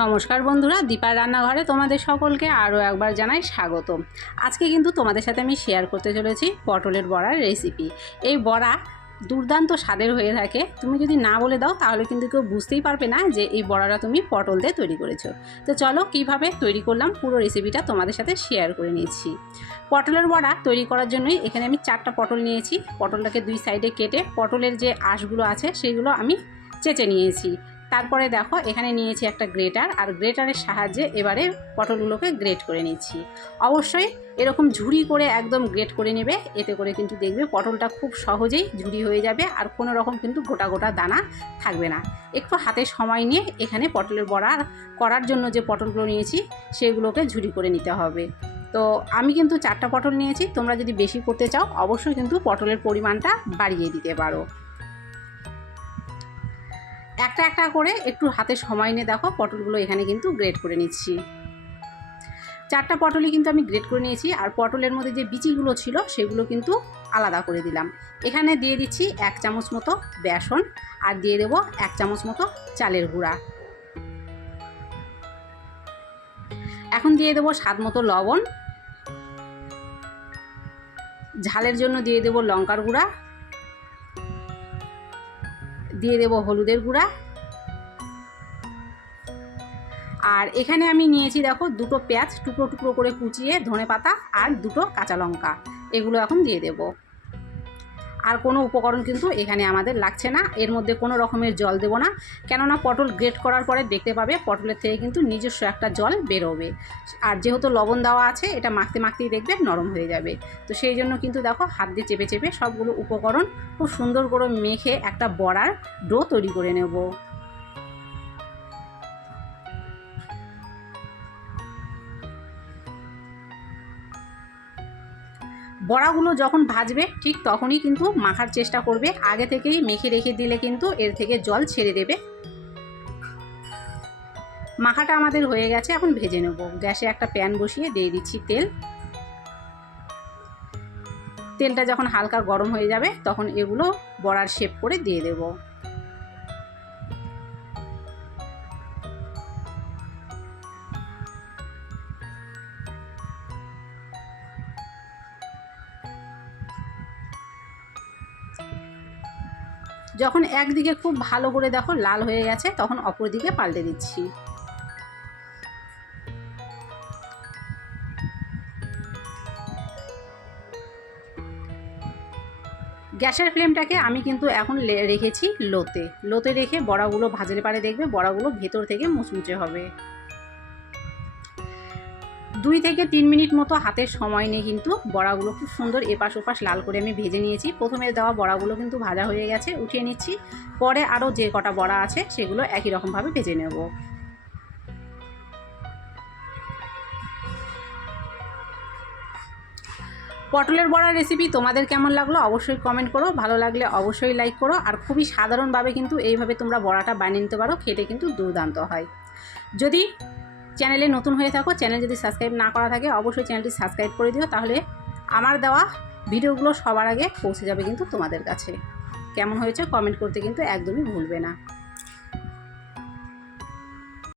নমস্কার বন্ধুরা, দীপার রান্নাঘরে তোমাদের সকলকে আরও একবার জানাই স্বাগত। আজকে কিন্তু তোমাদের সাথে আমি শেয়ার করতে চলেছি পটলের বড়ার রেসিপি। এই বড়া দুর্দান্ত স্বাদের হয়ে থাকে। তুমি যদি না বলে দাও তাহলে কিন্তু কেউ বুঝতেই পারবে না যে এই বড়াটা তুমি পটল দিয়ে তৈরি করেছো। তো চলো কীভাবে তৈরি করলাম পুরো রেসিপিটা তোমাদের সাথে শেয়ার করে নিচ্ছি। পটলের বড়া তৈরি করার জন্যই এখানে আমি 4টা পটল নিয়েছি। পটলটাকে 2 সাইডে কেটে পটলের যে আঁশগুলো আছে সেগুলো আমি চেঁচে নিয়েছি। তারপরে দেখো এখানে নিয়েছি একটা গ্রেটার, আর গ্রেটারের সাহায্যে এবারে পটলগুলোকে গ্রেট করে নিচ্ছি। অবশ্যই এরকম ঝুরি করে একদম গ্রেট করে নেবে, এতে করে কিন্তু দেখবে পটলটা খুব সহজেই ঝুরি হয়ে যাবে আর কোনো রকম কিন্তু গোটা গোটা দানা থাকবে না। একটু হাতে সময় নিয়ে এখানে পটলের বড়া করার জন্য যে পটলগুলো নিয়েছি সেগুলোকে ঝুরি করে নিতে হবে। তো আমি কিন্তু 4টা পটল নিয়েছি, তোমরা যদি বেশি করতে চাও অবশ্যই কিন্তু পটলের পরিমাণটা বাড়িয়ে দিতে পারো। একটা একটা করে একটু হাতে সময় নিয়ে দেখো পটলগুলো এখানে কিন্তু গ্রেট করে নিচ্ছি। 4টা পটলই কিন্তু আমি গ্রেট করে নিয়েছি, আর পটলের মধ্যে যে বিচিগুলো ছিল সেগুলো কিন্তু আলাদা করে দিলাম। এখানে দিয়ে দিচ্ছি 1 চামচ মতো বেসন, আর দিয়ে দেবো 1 চামচ মতো চালের গুঁড়া। এখন দিয়ে দেবো স্বাদ মতো লবণ, ঝালের জন্য দিয়ে দেবো লঙ্কার গুঁড়া, দিয়ে দেবো হলুদের গুঁড়া, আর এখানে আমি নিয়েছি দেখো 2টো পেঁয়াজ টুকরো টুকরো করে কুচিয়ে, ধনেপাতা আর 2টো কাঁচা লঙ্কা, এগুলো এখন দিয়ে দেব। আর কোনো উপকরণ কিন্তু এখানে আমাদের লাগছে না, এর মধ্যে কোনো রকমের জল দেব না, কেননা পটল গ্রেট করার পরে দেখতে পাবে পটলের থেকে কিন্তু নিজস্ব একটা জল বেরোবে। আর যেহেতু লবণ দেওয়া আছে এটা মাখতে মাখতেই দেখবে নরম হয়ে যাবে। তো সেই জন্য কিন্তু দেখো হাত দিয়ে চেপে চেপে সবগুলো উপকরণ খুব সুন্দর করে মেখে একটা বড়ার ডো তৈরি করে নেব। বড়াগুলো যখন ভাজবে ঠিক তখনই কিন্তু মাখার চেষ্টা করবে, আগে থেকেই মেখে রেখে দিলে কিন্তু এর থেকে জল ছেড়ে দেবে। মাখাটা আমাদের হয়ে গেছে, এখন ভেজে নেব। গ্যাসে একটা প্যান বসিয়ে দিয়ে দিচ্ছি তেল। তেলটা যখন হালকা গরম হয়ে যাবে তখন এগুলো বড়ার শেপ করে দিয়ে দেব। যখন একদিকে খুব ভালো করে দেখো লাল হয়ে গেছে তখন অপর দিকে পাল্টে দিচ্ছি। গ্যাসের ফ্লেমটাকে আমি কিন্তু এখন রেখেছি লোতে রেখে বড়াগুলো ভাজলে পারে দেখবে বড়াগুলো ভেতর থেকে মুচমুচে হবে। 2 থেকে 3 মিনিট মতো হাতের সময় নিয়ে কিন্তু বড়াগুলো খুব সুন্দর এপাশ ওপাশ লাল করে আমি ভেজে নিয়েছি। প্রথমে দেওয়া বড়াগুলো কিন্তু ভাজা হয়ে গেছে, উঠিয়ে নিচ্ছি। পরে আরও যে কটা বড়া আছে সেগুলো একই রকমভাবে ভেজে নেব। পটলের বড়ার রেসিপি তোমাদের কেমন লাগলো অবশ্যই কমেন্ট করো, ভালো লাগলে অবশ্যই লাইক করো। আর খুবই সাধারণভাবে কিন্তু এইভাবে তোমরা বড়াটা বানিয়ে নিতে পারো, খেতে কিন্তু দুর্দান্ত হয়। যদি চ্যানেলে নতুন হয়ে থাকো, চ্যানেল যদি সাবস্ক্রাইব না করা থাকে অবশ্যই চ্যানেলটি সাবস্ক্রাইব করে দিও, তাহলে আমার দেওয়া ভিডিওগুলো সবার আগে পৌঁছে যাবে কিন্তু তোমাদের কাছে। কেমন হয়েছে কমেন্ট করতে কিন্তু একদমই ভুলবে না।